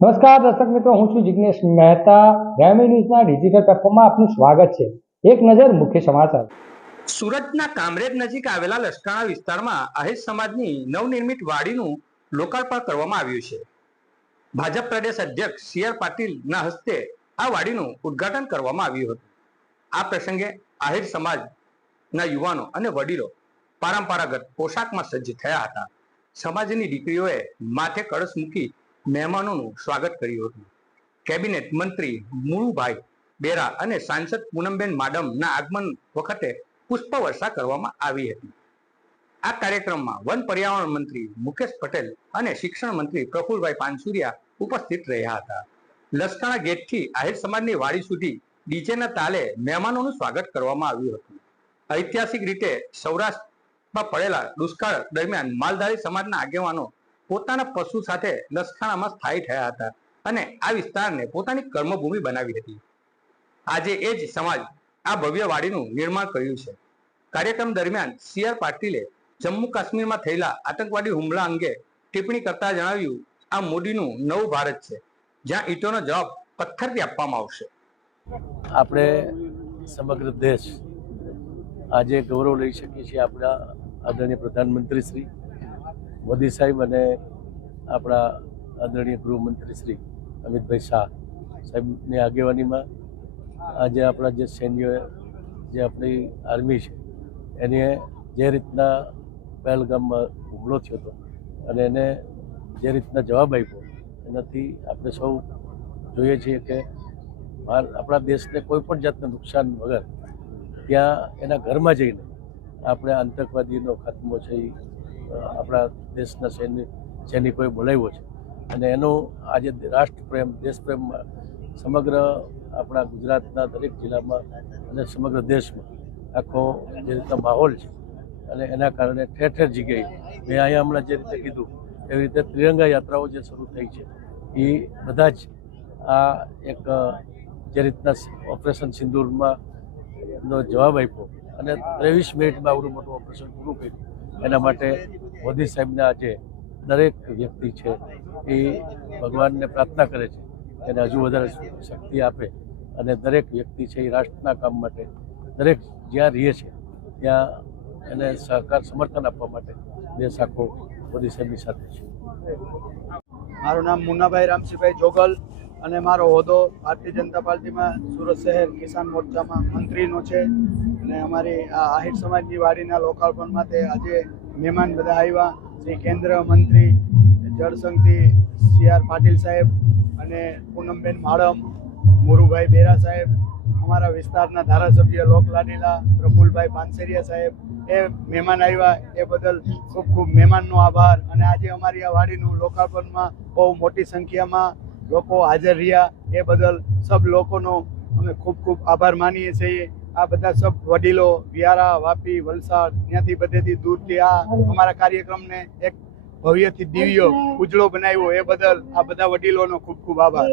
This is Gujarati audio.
નમસ્કાર દર્શક મિત્રો, હું છું જિજ્ઞેશ મહેતા. ગ્રામી ન્યૂઝના ડિજિટલ પ્લેટફોર્મમાં આપનું સ્વાગત છે. એક નજર મુખ્ય સમાચાર. સુરતના કામરેજ નજીક આવેલા લસકાણા વિસ્તારમાં આહિર સમાજની નવનિર્મિત વાડીનું લોકાર્પણ કરવામાં આવ્યું છે. ભાજપ પ્રદેશ અધ્યક્ષ સી આર પાટીલના હસ્તે આ વાડીનું ઉદ્ઘાટન કરવામાં આવ્યું હતું. આ પ્રસંગે આહિર સમાજના યુવાનો અને વડીલો પરંપરાગત પોશાકમાં સજ્જ થયા હતા. સમાજની દીકરીઓએ માથે કળશ મૂકી મહેમાનોનું સ્વાગત કર્યું હતું. કેબિનેટ મંત્રી મુળુભાઈ બેરા અને સાંસદ પૂનમબેન માડમના આગમન વખતે પુષ્પવર્ષા કરવામાં આવી હતી. આ કાર્યક્રમમાં વન પર્યાવરણ મંત્રી મુકેશ પટેલ અને શિક્ષણ મંત્રી પ્રફુલભાઈ પાનસુરિયા ઉપસ્થિત રહ્યા હતા. લસકાણા ગેટથી આહિર સમાજની વાડી સુધી ડીજેના તાલે મહેમાનોનું સ્વાગત કરવામાં આવ્યું હતું. ઐતિહાસિક રીતે સૌરાષ્ટ્રમાં પડેલા દુષ્કાળ દરમિયાન માલધારી સમાજના આગેવાનો પોતાના પશુ સાથે લસખાણામાં સ્થાયી થયા હતા અને આ વિસ્તારને પોતાની કર્મભૂમિ બનાવી હતી. આજે એ જ સમાજ આ ભવ્ય વાડીનું નિર્માણ કર્યું છે. કાર્યક્રમ દરમિયાન સી આર પાટીલે જમ્મુ કાશ્મીરમાં થયેલા આતંકવાદી હુમલા અંગે ટિપ્પણી કરતા જણાવ્યું, આ મોદીનું નવું ભારત છે, જ્યાં ઈટોનો જવાબ પથ્થરથી આપવામાં આવશે. આપણે સમગ્ર દેશ આજે ગૌરવ લઈ શકીએ છીએ આપણા આદરણીય પ્રધાનમંત્રી શ્રી મોદી સાહેબ અને આપણા આદરણીય ગૃહમંત્રી શ્રી અમિતભાઈ શાહ સાહેબની આગેવાનીમાં આજે આપણા જે સૈન્ય જે આપણી આર્મી છે, એને જે રીતના પહેલગામમાં હુમલો થયો હતો અને એને જે રીતના જવાબ આપ્યો, એનાથી આપણે સૌ જોઈએ છીએ કે આપણા દેશને કોઈ પણ જાતના નુકસાન વગર ત્યાં એના ઘરમાં જઈને આપણે આતંકવાદીનો ખાત્મો છે આપણા દેશના સૈનિક સૈનિકોએ બોલાવ્યો છે. અને એનો આજે રાષ્ટ્રપ્રેમ, દેશપ્રેમમાં સમગ્ર આપણા ગુજરાતના દરેક જિલ્લામાં અને સમગ્ર દેશમાં આખો જે રીતના માહોલ છે અને એના કારણે ઠેર ઠેર જગ્યાએ મેં અહીંયા હમણાં જે રીતે કીધું, એવી રીતે ત્રિરંગા યાત્રાઓ જે શરૂ થઈ છે, એ બધા જ આ એક, જે રીતના ઓપરેશન સિંદૂરમાં નો જવાબ આપ્યો અને ત્રેવીસ મિનિટમાં આવડું મોટું ઓપરેશન પૂરું કર્યું. એના માટે મોદી સાહેબના આજે દરેક વ્યક્તિ છે, એ ભગવાનને પ્રાર્થના કરે છે, એને હજુ વધારે શક્તિ આપે. અને દરેક વ્યક્તિ છે, એ રાષ્ટ્રના કામ માટે, દરેક જ્યાં રહીએ છે, ત્યાં એને સહકાર સમર્થન આપવા માટે દેશ આખો મોદી સાહેબની સાથે છે. મારું નામ મુન્નાભાઈ રામસિંહભાઈ જોગલ. અને મારો હોદ્દો ભારતીય જનતા પાર્ટીમાં સુરત શહેર કિસાન મોરચામાં મંત્રીનો છે. અને અમારી આ આહિર સમાજની વાડીના લોકાર્પણ માટે આજે મહેમાન બધા આવ્યા. શ્રી કેન્દ્ર મંત્રી જળસંઘથી સી આર પાટીલ સાહેબ અને પૂનમબેન માળમ મોરુભાઈ બેરા સાહેબ, અમારા વિસ્તારના ધારાસભ્ય લોકલાડીલા પ્રફુલભાઈ પાનસેરિયા સાહેબ, એ મહેમાન આવ્યા. એ બદલ ખૂબ ખૂબ મહેમાનનો આભાર. અને આજે અમારી આ વાડીનું લોકાર્પણમાં બહુ મોટી સંખ્યામાં લોકો હાજર રહ્યા. એ બદલ સબ લોકોનો અમે ખૂબ ખૂબ આભાર માનીએ છીએ. આ બધા સબ વડીલો, વ્યારા, વાપી, વલસાડ, ત્યાંથી બધેથી દૂરથી આ અમારા કાર્યક્રમને એક ભવ્યથી દિવ્ય, ઉજળો બનાવ્યો. એ બદલ આ બધા વડીલોનો ખૂબ ખૂબ આભાર.